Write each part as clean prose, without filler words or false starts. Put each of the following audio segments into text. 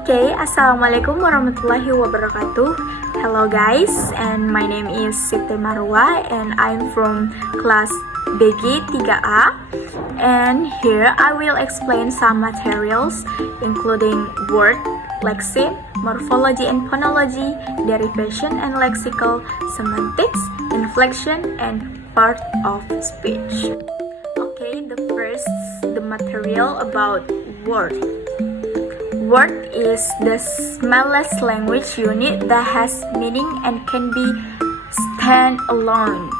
Okay, Assalamualaikum warahmatullahi wabarakatuh. Hello guys, and my name is Siti Marwa and I'm from class BG 3A. And here I will explain some materials including word, lexeme, morphology and phonology, derivation and lexical, semantics, inflection, and part of speech. Okay, the material about word. Word is the smallest language unit that has meaning and can be stand alone.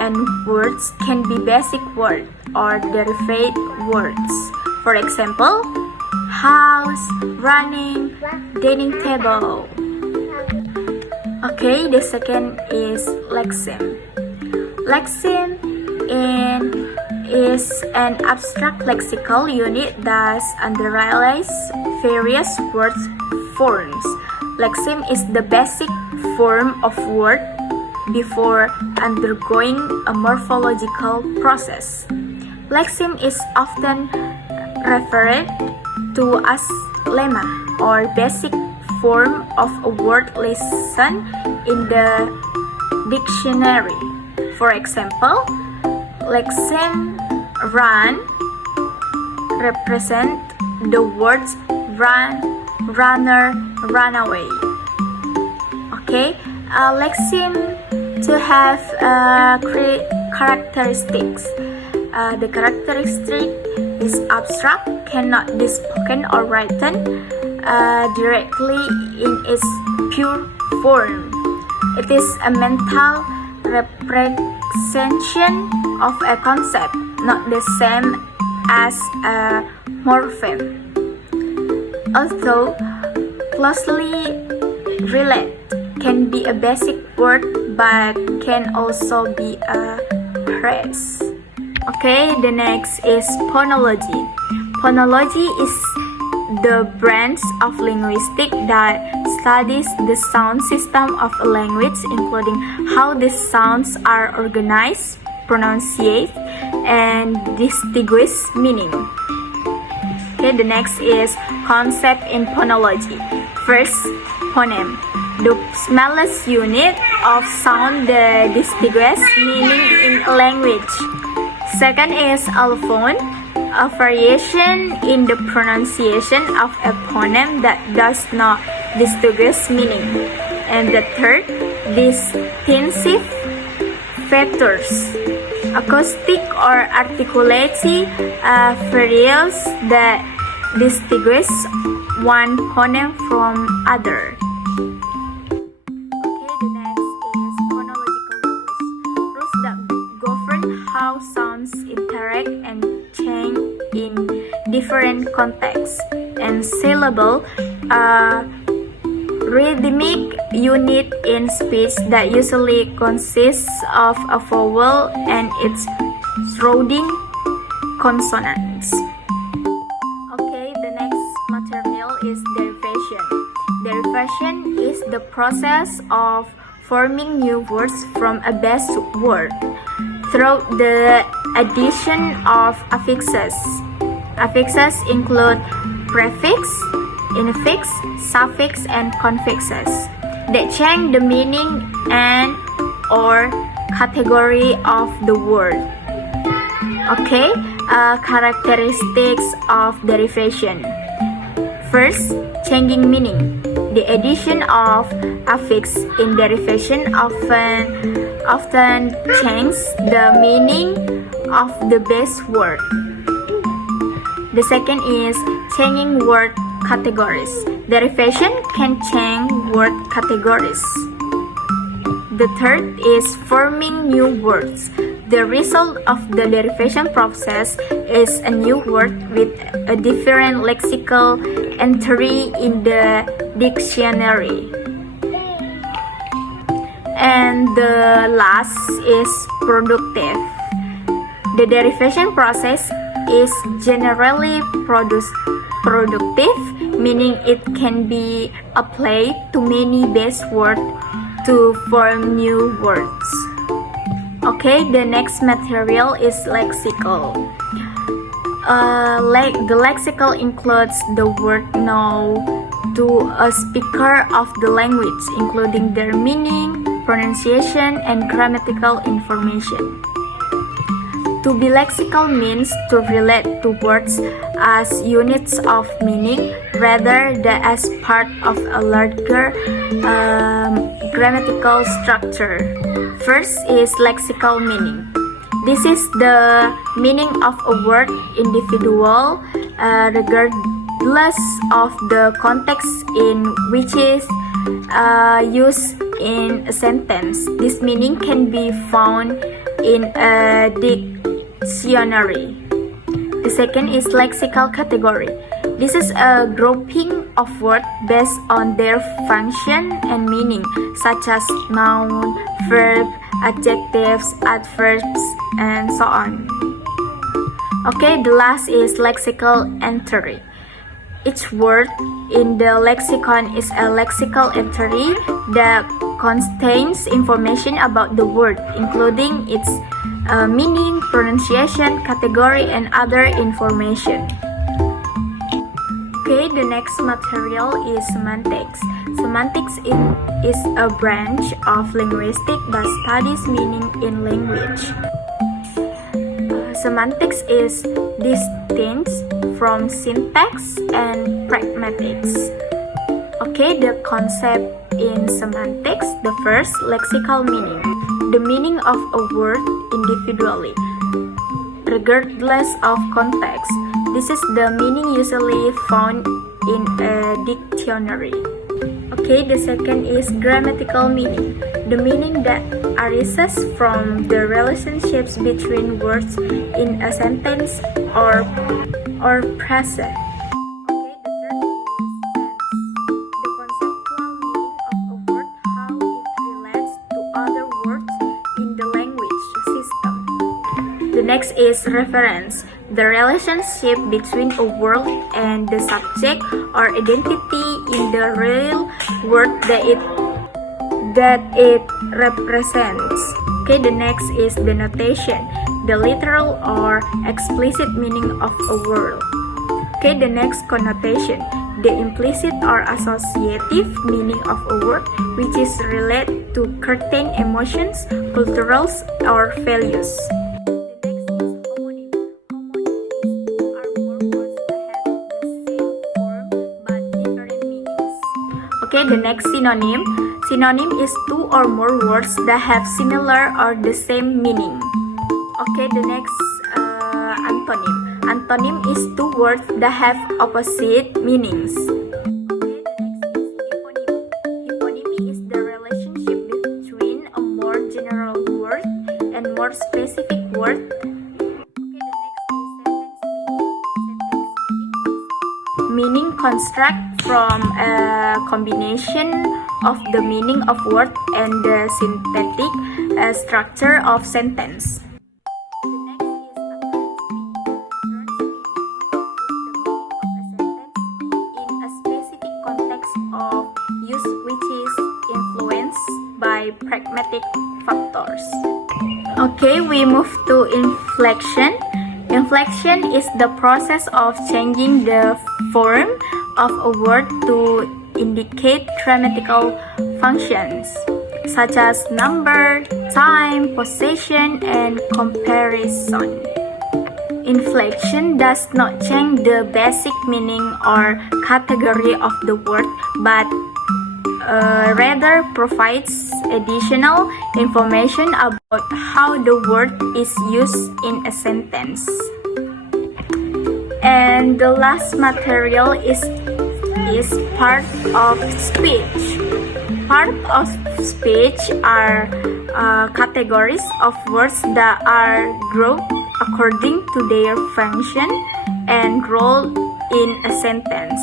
And words can be basic words or derived words. For example, house, running, dining table. Okay, the second is lexeme. Lexeme is an abstract lexical unit that underlies various word forms. Lexeme is the basic form of word before undergoing a morphological process. Lexeme is often referred to as lemma or basic form of a word lesson in the dictionary. For example, lexeme run represent the words run, runner, runaway. Okay, lexeme to have characteristics. The characteristic is abstract, cannot be spoken or written directly in its pure form. It is a mental representation of a concept, not the same as a morpheme. Although closely related, can be a basic word but can also be a phrase. Okay, the next is phonology. Phonology is the branch of linguistics that studies the sound system of a language, including how the sounds are organized, pronunciated, and distinguish meaning. Okay, the next is concept in phonology. First, phoneme, the smallest unit of sound that distinguishes meaning in a language. Second is allophone, a variation in the pronunciation of a phoneme that does not distinguish meaning. And the third, distinctive features, acoustic or articulatory variables that distinguish one phoneme from other. Okay, the next is phonological rules. Rules that govern how sounds interact and change in different contexts. And syllable, a rhythmic unit in speech that usually consists of a vowel and its surrounding consonants. Okay, the next material is derivation. Derivation is the process of forming new words from a base word through the addition of affixes. Affixes include prefix, infix, suffix, and confixes. They change the meaning and or category of the word. Okay, characteristics of derivation. First, changing meaning. The addition of affix in derivation often changes the meaning of the base word. The second is changing word categories. Derivation can change word categories. The third is forming new words. The result of the derivation process is a new word with a different lexical entry in the dictionary. And the last is productive. The derivation process is generally productive, meaning it can be applied to many base words to form new words. Okay, the next material is lexical. The lexical includes the word know, to a speaker of the language, including their meaning, pronunciation, and grammatical information. To be lexical means to relate to words as units of meaning rather than as part of a larger grammatical structure. First is lexical meaning. This is the meaning of a word individual regardless of the context in which it is used in a sentence. This meaning can be found in a dictionary. The second is lexical category. This is a grouping of words based on their function and meaning, such as noun, verb, adjectives, adverbs, and so on. Okay, the last is lexical entry. Each word in the lexicon is a lexical entry that contains information about the word, including its meaning, pronunciation, category, and other information. Okay, the next material is semantics. Semantics is a branch of linguistics that studies meaning in language. Semantics is distinct from syntax and pragmatics. Okay, the concept in semantics, the first, lexical meaning. The meaning of a word individually, regardless of context. This is the meaning usually found in a dictionary. Okay, the second is grammatical meaning. The meaning that arises from the relationships between words in a sentence or present. The next is reference. The relationship between a word and the subject or identity in the real word that it represents. Okay, the next is denotation. The literal or explicit meaning of a word. Okay, the next, connotation. The implicit or associative meaning of a word, which is related to certain emotions, cultures, or values. Okay, the next, synonym. Synonym is two or more words that have similar or the same meaning. Okay, the next, antonym. Antonym is two words that have opposite meanings. Okay, the next is hyponymy. Hyponymy is the relationship between a more general word and more specific word. Meaning construct from a combination of the meaning of word and the synthetic structure of sentence. The next is in a specific context of use which is influenced by pragmatic factors. Okay, we move to inflection. Inflection is the process of changing the form of a word to indicate grammatical functions, such as number, time, possession, and comparison. Inflection does not change the basic meaning or category of the word, but rather provides additional information about how the word is used in a sentence. And the last material is part of speech. Part of speech are categories of words that are grouped according to their function and role in a sentence.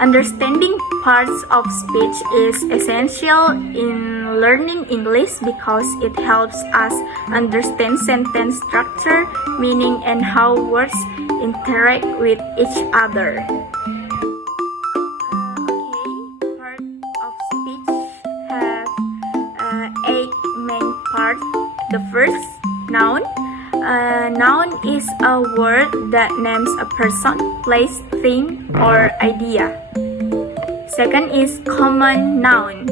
Understanding parts of speech is essential in learning English because it helps us understand sentence structure, meaning, and how words interact with each other. Part of speech have 8 main parts. The first, noun. Noun is a word that names a person, place, thing, or idea. Second is common noun.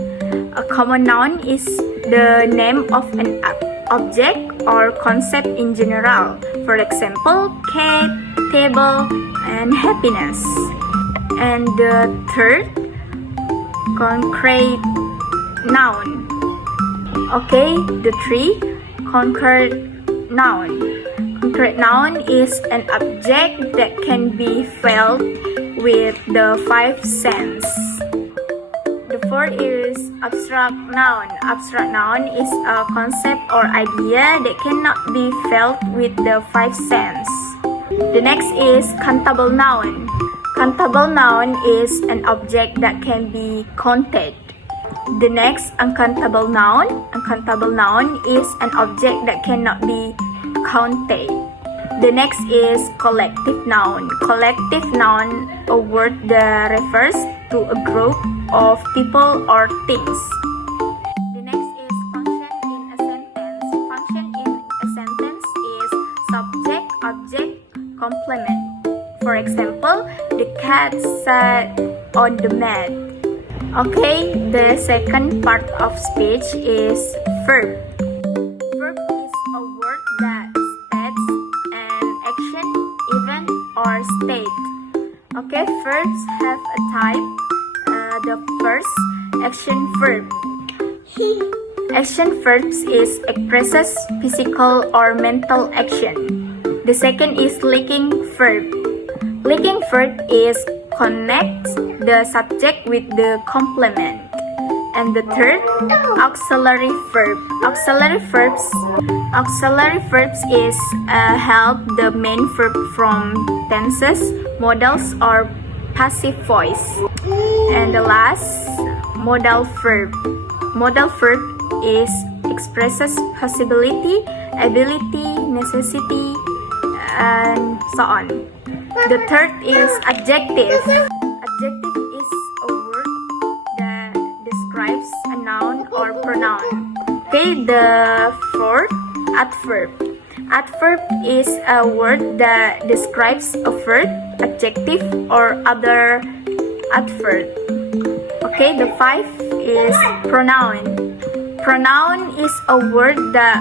A common noun is the name of an object or concept in general. For example, cat, table, and happiness. And the third, concrete noun. Okay, the three, concrete noun. Concrete noun is an object that can be felt with the five senses. The fourth is abstract noun. Abstract noun is a concept or idea that cannot be felt with the five senses. The next is countable noun. Countable noun is an object that can be counted. The next, uncountable noun. Uncountable noun is an object that cannot be counted. The next is collective noun. Collective noun, a word that refers to a group of people or things. The next is function in a sentence. Function in a sentence is subject, object, complement. For example, the cat sat on the mat. Okay, the second part of speech is verb. Verb is a word that states an action, event, or state. Okay, verbs have a type. The first, action verb. Action verbs is expresses physical or mental action. The second is linking verb. Linking verb is connects the subject with the complement. And the third, auxiliary verb. Auxiliary verbs is help the main verb from tenses, modals, or passive voice. And the last, modal verb. Modal verb is expresses possibility, ability, necessity, and so on. The third is adjective. Adjective is a word that describes a noun or pronoun. Okay, the fourth, adverb. Adverb is a word that describes a verb, adjective, or other adverb. Okay, the fifth is pronoun. Pronoun is a word that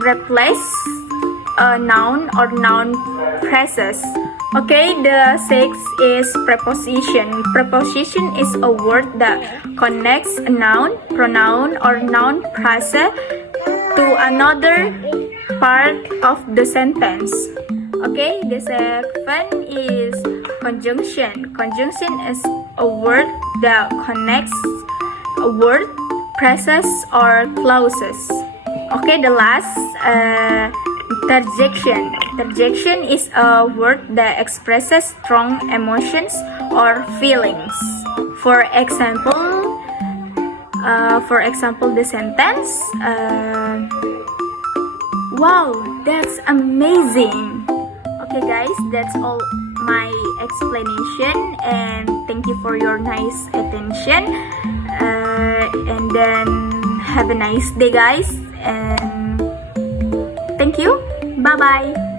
replaces a noun or noun phrases. Okay, the sixth is preposition. Preposition is a word that connects a noun, pronoun, or noun phrase to another part of the sentence. Okay, the seventh is conjunction. Conjunction is a word that connects a word, phrases, or clauses. Okay, the last, interjection. Interjection is a word that expresses strong emotions or feelings. For example, the sentence, wow, that's amazing. Okay guys, that's all my explanation, and thank you for your nice attention. And then have a nice day guys, and thank you. Bye bye.